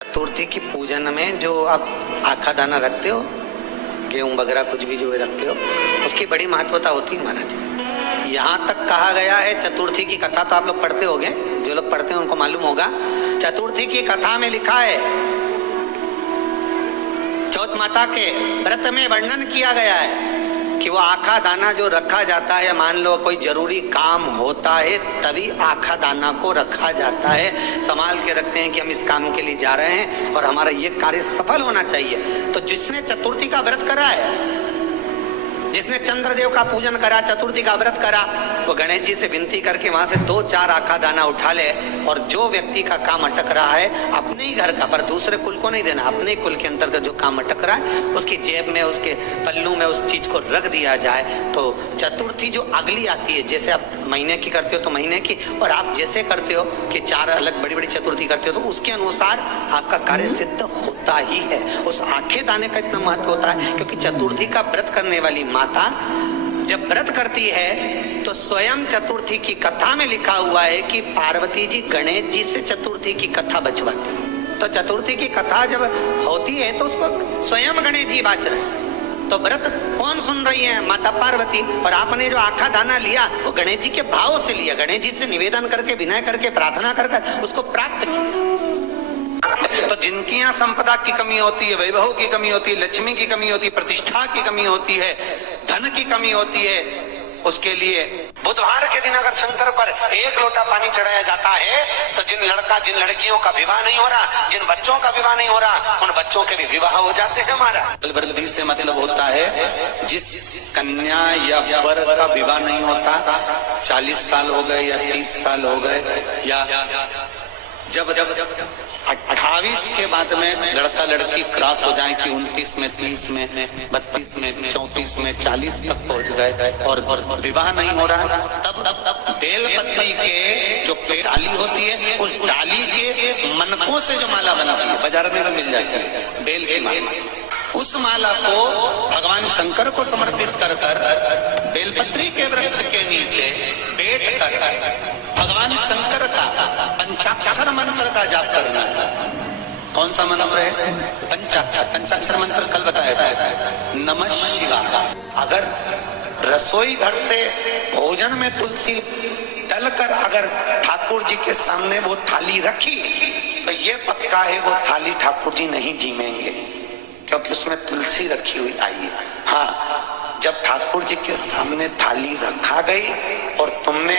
चतुर्थी की पूजन में जो आप आखा दाना रखते हो, गेहूं वगैरह कुछ भी जो रखते हो, उसकी बड़ी महत्वता होती है महाराज। यहाँ तक कहा गया है, चतुर्थी की कथा तो आप लोग पढ़ते होंगे, जो लोग पढ़ते हैं उनको मालूम होगा। चतुर्थी की कथा में लिखा है, चौथ माता के व्रत में वर्णन किया गया है कि वो आखा दाना जो रखा जाता है, मान लो कोई जरूरी काम होता है तभी आखा दाना को रखा जाता है, संभाल के रखते हैं कि हम इस काम के लिए जा रहे हैं और हमारा ये कार्य सफल होना चाहिए। तो जिसने चतुर्थी का व्रत करा है, जिसने चंद्रदेव का पूजन करा, चतुर्थी का व्रत करा, वो गणेश जी से विनती करके वहां से 2-4 आखा दाना उठा ले, और जो व्यक्ति का काम अटक रहा है अपने ही घर का, पर दूसरे कुल को नहीं देना, अपने कुल के अंतर्गत जो काम अटक रहा है उसकी जेब में, उसके पल्लू में उस चीज को रख दिया जाए। तो चतुर्थी जो अगली आती है, जैसे आप महीने की करते हो तो महीने की, और आप जैसे करते हो कि 4 अलग बड़ी बड़ी चतुर्थी करते हो, तो उसके अनुसार आपका कार्य सिद्ध होता ही है। उस आखे दाने का इतना महत्व होता है क्योंकि चतुर्थी का व्रत करने वाली माता जब व्रत करती है तो स्वयं चतुर्थी की कथा में लिखा हुआ है कि पार्वती जी गणेश जी से चतुर्थी की कथा बचवाती। तो चतुर्थी की कथा जब होती है तो उसको स्वयं गणेश जी बाच रहे हैं। तो व्रत कौन सुन रही है? माता पार्वती। और आपने जो आखा दाना लिया वो गणेश जी के भाव से लिया, गणेश जी से निवेदन करके, विनय करके, प्रार्थना कर उसको प्राप्त किया। तो जिनकी यहाँ संपदा की कमी होती है, वैभव की कमी होती है, लक्ष्मी की कमी होती है, प्रतिष्ठा की कमी होती है, धन की कमी होती है, उसके लिए बुधवार के दिन अगर शंकर पर 1 लोटा पानी चढ़ाया जाता है तो जिन लड़कियों का विवाह नहीं हो रहा, जिन बच्चों का विवाह नहीं हो रहा, उन बच्चों के भी विवाह हो जाते हैं। हमारा बलवृद्धि से मतलब होता है जिस कन्या या वर का विवाह नहीं होता, 40 साल हो गए या 30 साल हो गए, या जब 28 के बाद में लड़का लड़की क्रॉस हो जाए कि 29 में, 30 में, 32 में, 34 में, 40 तक पहुंच गए और विवाह नहीं हो रहा, तब बेलपत्री के जो डाली होती है, उस डाली के मनकों से जो माला बनती है, बाजार में मिल जाती है बेल की माला, उस माला को भगवान शंकर को समर्पित कर बेलपत्री के वृक्ष के नीचे बैठ कर भगवान शंकर का पंचाक्षर मंत्र का जाप करना है। कौन सा मंत्र है? पंचाक्षर मंत्र कल बताया था, नमः शिवाय। अगर रसोई घर से भोजन में तुलसी डलकर अगर ठाकुर जी के सामने वो थाली रखी तो ये पक्का है वो थाली ठाकुर जी नहीं जीमेंगे, क्योंकि उसमें तुलसी रखी हुई आई है। हाँ, जब ठाकुर जी के सामने थाली रखा गई और तुमने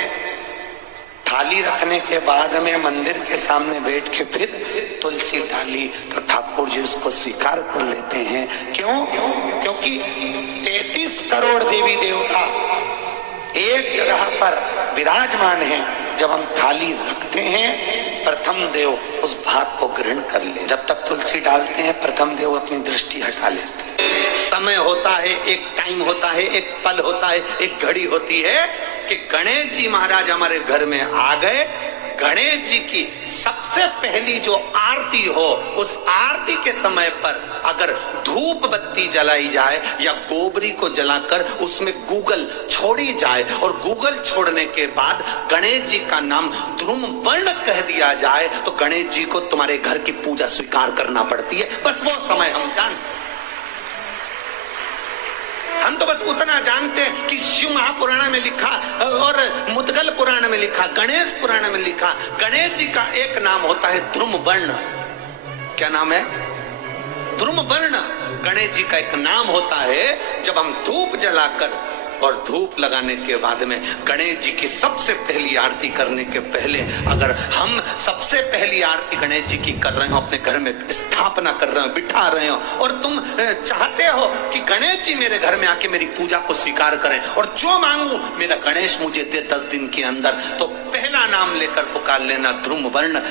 थाली रखने के बाद में मंदिर के सामने बैठ के फिर तुलसी डाली तो ठाकुर जी उसको स्वीकार कर लेते हैं। क्यों? क्योंकि 33 करोड़ देवी देवता एक जगह पर विराजमान हैं। जब हम थाली रखते हैं, प्रथम देव उस भाग को ग्रहण कर ले। जब तक तुलसी डालते हैं, प्रथम देव अपनी दृष्टि हटा लेते हैं। समय होता है, एक टाइम होता है, एक पल होता है, एक घड़ी होती है कि गणेश जी महाराज हमारे घर में आ गए। गणेश जी की सबसे पहली जो आरती हो, उस आरती के समय पर अगर धूप बत्ती जलाई जाए या गोबरी को जलाकर उसमें गूगल छोड़ी जाए और गूगल छोड़ने के बाद गणेश जी का नाम ध्रुम वर्ण कह दिया जाए तो गणेश जी को तुम्हारे घर की पूजा स्वीकार करना पड़ती है। बस वो समय हम जानते, हम तो बस उतना जानते हैं कि शिव महापुराण में लिखा और मुद्गल पुराण में लिखा, गणेश पुराण में लिखा, गणेश जी का एक नाम होता है ध्रुम वर्ण। क्या नाम है? ध्रुम वर्ण गणेश जी का एक नाम होता है। जब हम धूप जलाकर और धूप लगाने के बाद में गणेश जी की सबसे पहली आरती करने के पहले अगर हम सबसे पहली आरती गणेश जी की कर रहे हो, अपने घर में स्थापना कर रहे हो, बिठा रहे हो, और तुम चाहते हो कि गणेश जी मेरे घर में आके मेरी पूजा को स्वीकार करें और जो मांगू मेरा गणेश मुझे दे 10 दिन के अंदर, तो पहला नाम लेकर पुकार लेना ध्रुम वर्ण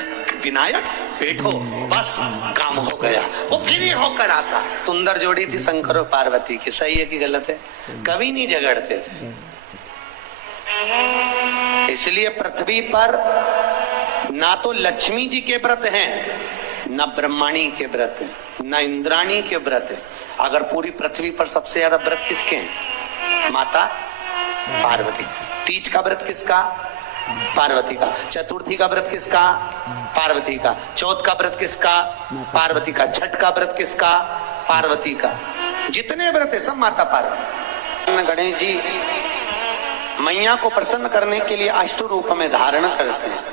विनायक, बैठो, बस काम हो गया। वो फिर ही होकर आता। सुंदर जोड़ी थी शंकर और पार्वती की, सही है कि गलत है? कभी नहीं झगड़ते थे। इसलिए पृथ्वी पर ना तो लक्ष्मी जी के व्रत हैं, ना ब्रह्माणी के व्रत हैं, ना इंद्राणी के व्रत है। अगर पूरी पृथ्वी पर सबसे ज्यादा व्रत किसके हैं? माता पार्वती। तीज का व्रत किसका? पार्वती का। चतुर्थी का व्रत किसका? पार्वती का। चौथ का व्रत किसका? पार्वती का। छठ का व्रत किसका? पार्वती का। जितने व्रत है सब माता पार्वती। गणेश जी मैया को प्रसन्न करने के लिए अष्ट रूप में धारण करते हैं।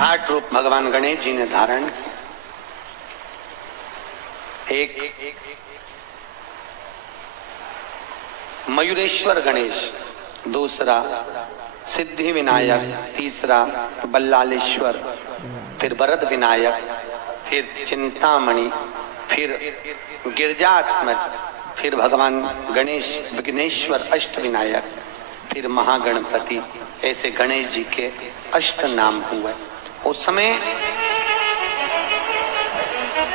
8 रूप भगवान गणेश जी ने धारण किए। एक मयूरेश्वर गणेश, दूसरा सिद्धि विनायक, तीसरा बल्लालेश्वर, फिर वरद विनायक, फिर चिंतामणि, फिर गिरजात्मज, फिर भगवान गणेश विघ्नेश्वर अष्ट विनायक, फिर महागणपति। ऐसे गणेश जी के अष्ट नाम हुए। उस समय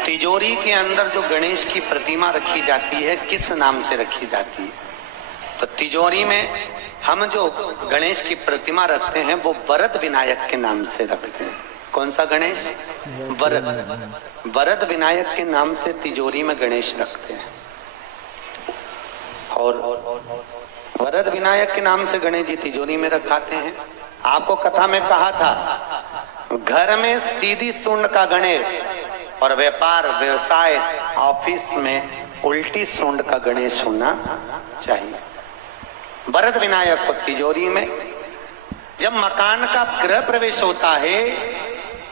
तिजोरी के अंदर जो गणेश की प्रतिमा रखी जाती है किस नाम से रखी जाती है? तो तिजोरी में हम जो गणेश की प्रतिमा रखते हैं वो वरद विनायक के नाम से रखते हैं। कौन सा गणेश? वरद। वरद विनायक के नाम से तिजोरी में गणेश रखते हैं। और वरद विनायक के नाम से गणेश जी तिजोरी में रखाते हैं। आपको कथा में कहा था घर में सीधी सूंड का गणेश और व्यापार व्यवसाय ऑफिस में उल्टी सूंड का गणेश होना चाहिए। वरद विनायक को तिजोरी में। जब मकान का गृह प्रवेश होता है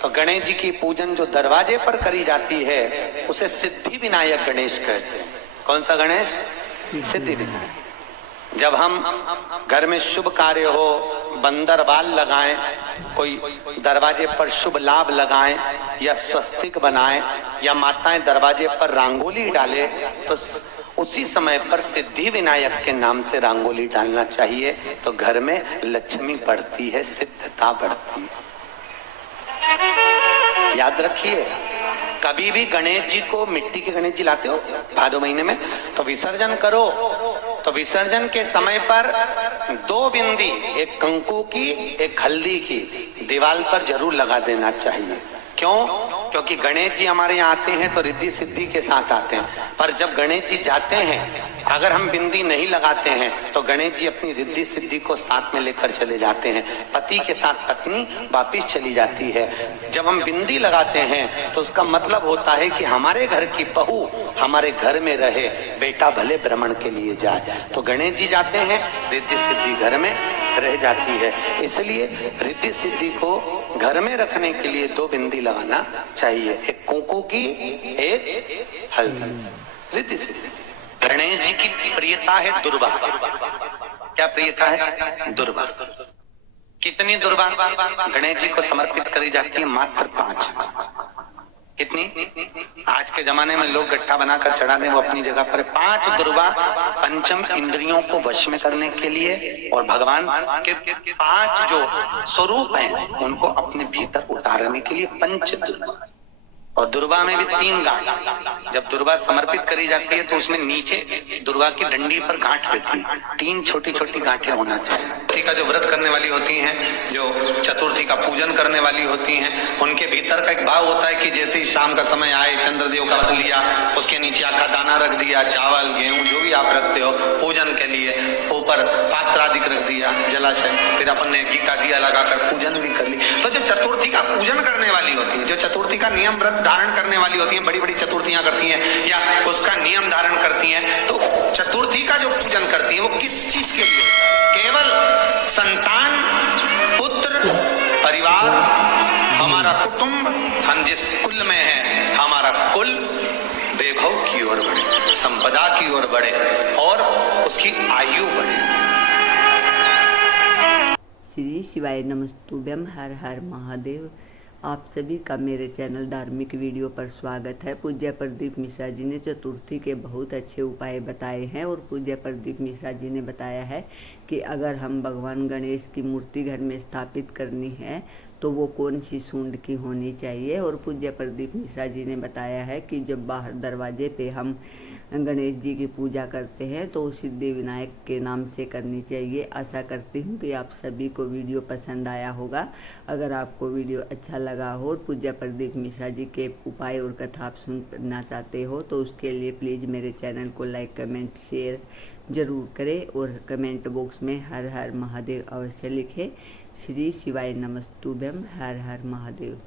तो गणेश जी की पूजन जो दरवाजे पर करी जाती है उसे सिद्धि विनायक गणेश कहते हैं। कौन सा गणेश? सिद्धि विनायक। जब हम घर में शुभ कार्य हो, बंदर बाल लगाएं, कोई दरवाजे पर शुभ लाभ लगाएं या स्वस्तिक बनाएं या माताएं दरवाजे पर रंगोली डाले तो उसी समय पर सिद्धि विनायक के नाम से रंगोली डालना चाहिए। तो घर में लक्ष्मी बढ़ती है, सिद्धता बढ़ती है। याद रखिए, कभी भी गणेश जी को, मिट्टी के गणेश जी लाते हो भादो महीने में, तो विसर्जन करो तो विसर्जन के समय पर 2 बिंदी, एक कंकु की एक हल्दी की, दीवार पर जरूर लगा देना चाहिए। क्यों? क्योंकि गणेश जी हमारे यहाँ आते हैं तो रिद्धि सिद्धि के साथ आते हैं, पर जब गणेश जी जाते हैं अगर हम बिंदी नहीं लगाते हैं तो गणेश जी अपनी रिद्धि सिद्धि को साथ में लेकर चले जाते हैं। पति के साथ पत्नी वापिस चली जाती है। जब हम बिंदी लगाते हैं तो उसका मतलब होता है कि हमारे घर की बहू हमारे घर में रहे, बेटा भले भ्रमण के लिए जाए। तो गणेश जी जाते हैं, रिद्धि सिद्धि घर में रह जाती है। इसलिए रिद्धि सिद्धि को घर में रखने के लिए 2 बिंदी लगाना चाहिए, एक कुंकू की, एक हल्दी। रिद्धि सिद्धि। गणेश जी की प्रियता है दुर्वा। क्या प्रियता है? दुर्वा। कितनी दुर्वा गणेश जी को समर्पित करी जाती है? मात्र 5। कितनी? आज के जमाने में लोग गट्ठा बनाकर चढ़ा दें, वो अपनी जगह पर। 5 दुर्वा पंचम इंद्रियों को वश में करने के लिए और भगवान के 5 जो स्वरूप हैं उनको अपने भीतर उतारने के लिए पंच दुर्वा। और दुर्वा में भी 3 गांठ। जब दुर्वा समर्पित करी जाती है तो उसमें नीचे दुर्वा की डंडी पर गांठ रहती है, 3 छोटी छोटी गांठें होना चाहिए। चतुर्थी का जो व्रत करने वाली होती हैं, जो चतुर्थी का पूजन करने वाली होती हैं, उनके भीतर का एक भाव होता है कि जैसे ही शाम का समय आए, चंद्रदेव का व्रत लिया, उसके नीचे आखा दाना रख दिया, चावल गेहूं जो भी आप रखते हो पूजन के लिए, ऊपर पात्र आदि रख दिया, जलाशय, फिर अपन ने घी का दिया लगाकर पूजन भी कर ली। तो जो चतुर्थी का पूजन करने वाली होती है, जो चतुर्थी का नियम व्रत धारण करने वाली होती हैं, बड़ी बड़ी चतुर्थियां करती हैं या उसका नियम धारण करती हैं, तो चतुर्थी का जो पूजन करती है वो किस चीज के लिए? केवल संतान, पुत्र, परिवार, हमारा कुटुंब, हम जिस कुल में है, हमारा कुल वैभव की ओर बढ़े, संपदा की ओर बढ़े और उसकी आयु बढ़े। श्री शिवाय नमस्तुभ्यम। हर हर महादेव। आप सभी का मेरे चैनल धार्मिक वीडियो पर स्वागत है। पूज्य प्रदीप मिश्रा जी ने चतुर्थी के बहुत अच्छे उपाय बताए हैं और पूज्य प्रदीप मिश्रा जी ने बताया है कि अगर हम भगवान गणेश की मूर्ति घर में स्थापित करनी है तो वो कौन सी सूंड की होनी चाहिए। और पूज्य प्रदीप मिश्रा जी ने बताया है कि जब बाहर दरवाजे पे हम गणेश जी की पूजा करते हैं तो सिद्धि विनायक के नाम से करनी चाहिए। आशा करती हूँ कि आप सभी को वीडियो पसंद आया होगा। अगर आपको वीडियो अच्छा लगा हो और पूज्य प्रदीप मिश्रा जी के उपाय और कथा आप सुनना चाहते हो तो उसके लिए प्लीज़ मेरे चैनल को लाइक कमेंट शेयर ज़रूर करें और कमेंट बॉक्स में हर हर महादेव अवश्य लिखें। श्री शिवाय नमस्तुभ्यम। हर हर महादेव।